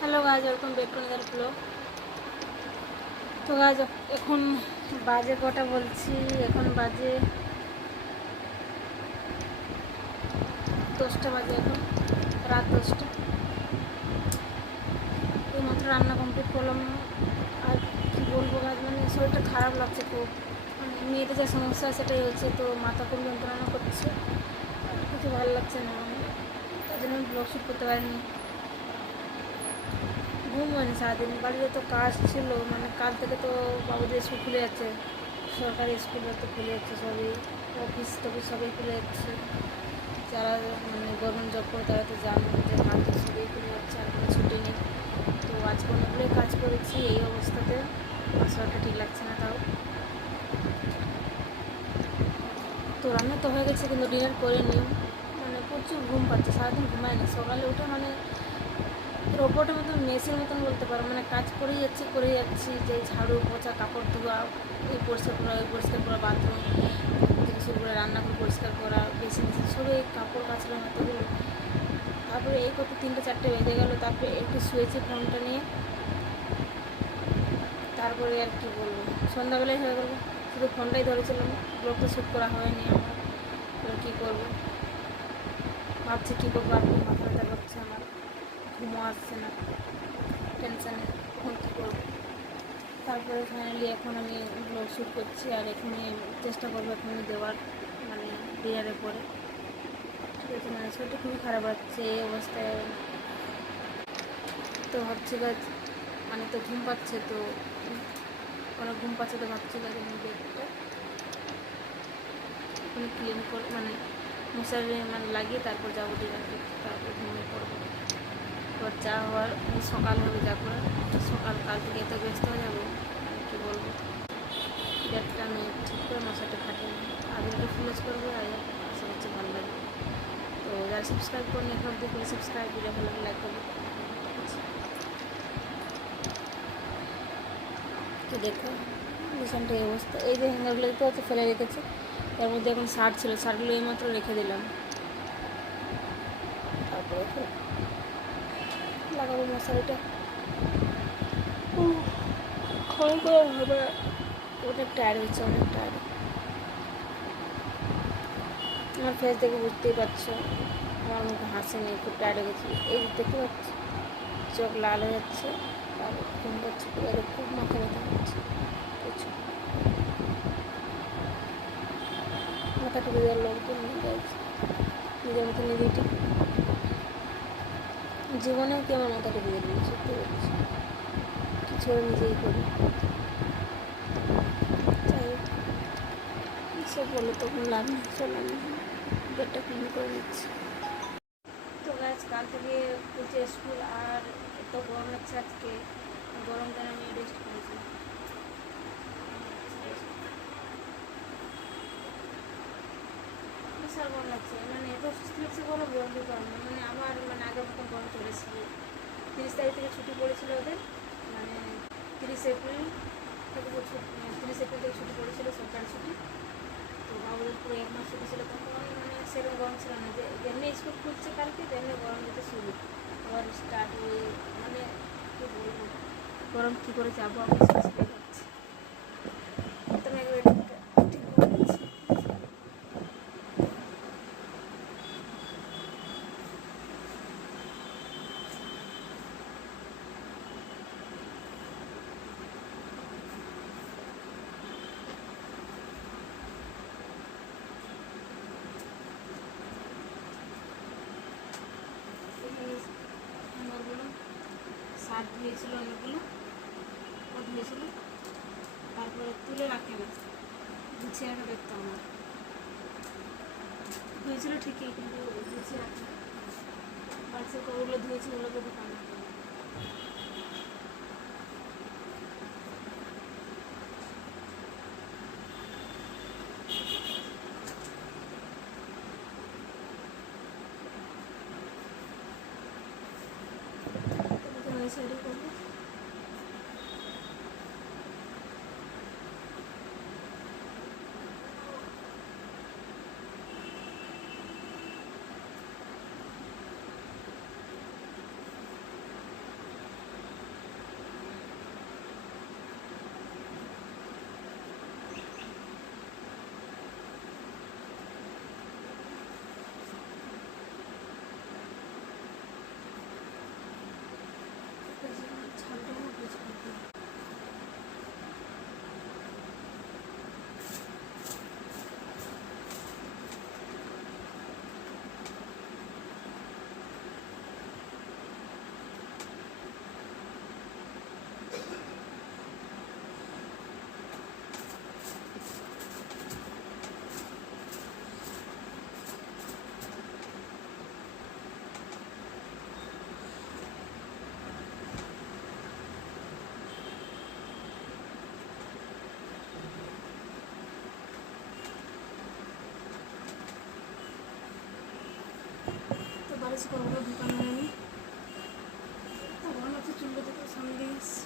Hello guys, welcome back to another blog. তো guys এখন বাজে কটা বলছি, এখন বাজে 10টা বাজে, এখন রাত 10টা। এই মাত্র রান্না কমপ্লিট করলাম। আর কী বলবো গাইজ, মানে শরীরটা খারাপ লাগছে খুব, মানে মেয়েদের যা সমস্যা সেটাই হচ্ছে, তো মাথা খুব যন্ত্রণা করছে, কিছু ভালো লাগছে না, তার জন্য ব্লগ শ্যুট করতে পারিনি। ঘুম হয়নি সারাদিন, বাড়িতে তো কাজ ছিল, মানে কাল থেকে তো বাবুদের স্কুল খুলে যাচ্ছে, সরকারি স্কুলগুলো তো খুলে যাচ্ছে, সবই অফিস টফিস সবই খুলে যাচ্ছে। যারা মানে গভর্নমেন্ট জব করে তারা তো জানেন যে কাল তো সবই খুলে যাচ্ছে, আর কোনো ছুটি নেই। তো আজকে অনেকগুলোই কাজ করেছি এই অবস্থাতে, আমার শরীরটা ঠিক লাগছে না তাও। তো রান্না তো হয়ে গেছে, কিন্তু ডিনার করে নিও, মানে প্রচুর ঘুম পাচ্ছে, সারাদিন ঘুমায় না, সকালে উঠে মানে রোবটের মতন, মেশিন মতন বলতে পারো, মানে কাজ করেই যাচ্ছি, যে ঝাড়ু পোছা কাপড় ধোয়া, এই পরিষ্কার করা ওই পরিষ্কার করা, বাথরুম থেকে শুরু করে রান্নাঘর পরিষ্কার করা, বেশি সবই কাপড় কাচলাম এতগুলো। তারপরে এই করতে 3টে 4টে বেজে গেলো, তারপরে একটু শুয়েছি ফোনটা নিয়ে, তারপরে আর কি বলবো, সন্ধ্যাবেলায় হয়ে গেলো, শুধু ফোনটাই ধরেছিলাম, ব্লগটা শ্যুট করা হয়নি আমার। এবার কী করবো ভাবছি, কী করবো, আর মাথা ব্যথা করছে আমার, ঘুমও আসছে না, টেনশানে এখন কী করবো। তারপরে ফাইনালি এখন আমি ব্লগ শ্যুট করছি, আর এখানে চেষ্টা করবো এখানে দেওয়ার, মানে ডিনারের পরে। ঠিক আছে, মানে শরীরটা খুবই খারাপ হচ্ছে এই অবস্থায়। তো ভাবছি গাছ, মানে তো ঘুম পাচ্ছে, তো অনেক ঘুম পাচ্ছে, তো ভাবছি গাছ আমি বেডটা এখানে ক্লিন করে, মানে মশারি মানে লাগিয়ে তারপর যাবো ডিনার করতে, তারপর ঘুমিয়ে পড়বো। এবার যা হওয়ার সকাল হবে, যা করে সকাল, কাল থেকে এত ব্যস্ত হয়ে যাবো, মানে কী বলবো। বেডটা আমি ঠিক করে মশাটা খাটিয়ে নিই, আগে একটা ফুলজ করবো, আর আশা করছি ভালো লাগবে। তো যারা সাবস্ক্রাইব করেন এখন অব্দি করে সাবস্ক্রাইব, ভিডিও ভালো লাগলে লাইক করবে। তো দেখো বিছানটা এই অবস্থা, এই যে হ্যাঙ্গারগুলো দেখতে হচ্ছে ফেলে রেখেছে, তার মধ্যে এখন শার্ট ছিল, শার্টগুলো এইমাত্র রেখে দিলাম, তারপরে এখন লাগাবো মশারিটা। ক্ষয় করে হবে, অনেক টায়ার্ড হচ্ছে, অনেক টায়ার্ড। আমার ফেস দেখে বুঝতেই পারছো, আমার মুখে হাসি নেই, খুব টায়ার্ড হয়ে গেছি, এই দেখতে পাচ্ছি চোখ লাল হয়ে যাচ্ছে, আর ঘুম পাচ্ছে, খুব মাথা ব্যথা হচ্ছে প্রচুর, মাথা টিপে দেওয়ার লোকজন নিয়ে যাচ্ছে, নিজের মতো নিজেই ঠিক জীবনেও কি আমার মাথা টিপে দিল, সত্যি বলছি, কিছু নিজেই করি। যাই হোক, সব বলে তখন লাভ নেই, চল আমি বেডটা ক্লিন করে নিচ্ছি। তো গাছ কাল থেকে হচ্ছে স্কুল, আর এত গরম লাগছে আজকে, গরম কারণে আমি রেস্ট করেছি, বিশাল গরম লাগছে, মানে এত সুস্থ লাগছে, গরম গরমের কারণে, মানে আবার মানে আগের মতন গরম চলে এসেছে। 30 তারিখ থেকে ছুটি পড়েছিল ওদের, মানে 30 এপ্রিল থেকে 30 এপ্রিল থেকে ছুটি পড়েছিল, সরকারি ছুটি। তো বাবুদের পুরো 1 মাস ছুটি ছিল, তখন মানে সেরকম গরম ছিল না, যে যেমনি স্কুল খুলছে কালকে তেমনি গরম দিতে শুরু, আবার স্টার্ট হয়ে, মানে কী বলবো, গরম কী করে যাবো, আবার সেটাই ভাবছি, একদম একবারে ঠিক করে দিচ্ছি। আমারগুলো শার্ট ধুয়েছিল, অনেকগুলো ও ধুয়েছিল, তারপরে তুলে রাখে না, গুছিয়ে রাখা দেখতো আমার, ধুয়েছিল ঠিকই, কিন্তু গুছিয়ে রাখে না, বাচ্চার ওগুলো ধুয়েছিল, ওগুলোকে দোকানে সাইডে করবো। বেশি করবো ঢুকানো হয়নি, তা মনে হচ্ছে চুলটা থেকে সামনে দিয়ে এসছে।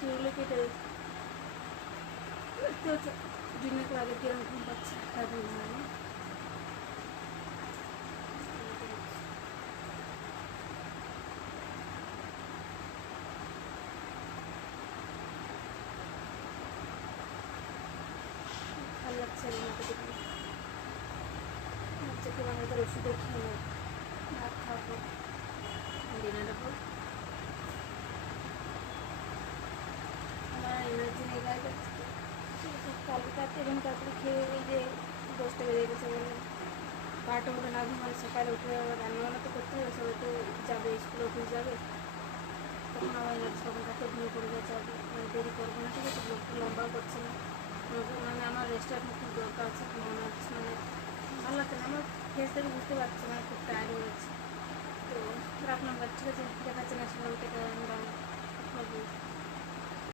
চুলগুলো কেটে দেখতে হচ্ছে দিনের পর আগে কিরম ঘুম পাচ্ছে, এখন ঘুমানো ভালো লাগছে না। মাথা দেখে হচ্ছে কি মানে তার ওষুধে খেয়ে ভাত খাওয়াবো ডিনারের পর। আমার এনার্জি নেই গায়ে, কালকে রাতে এবং তারপরে খেয়ে এই যে 10টা বেজে গেছে বললাম, 12টা মতো না ঘুমালে সকালে উঠে আবার রান্নাবান্না তো করতে হবে, সবাই তো যাবে স্কুলে, অফিস যাবে, তখন আমার এনার্জি তখন রাতে ঘুমিয়ে পড়ে যাচ্ছে। আর দেরি করবো না, ঠিক আছে, লোকটা লম্বাও করছে না, মানে আমার রেস্ট এখন খুব দরকার আছে মনে হচ্ছে, মানে ভালো লাগছে না, আমার ফেস থেকে বুঝতে পারছি মানে খুব টায়ার্ড হয়ে যাচ্ছে। তো রাখলাম, ঠিক আছে, দেখাচ্ছে না সেভাবে,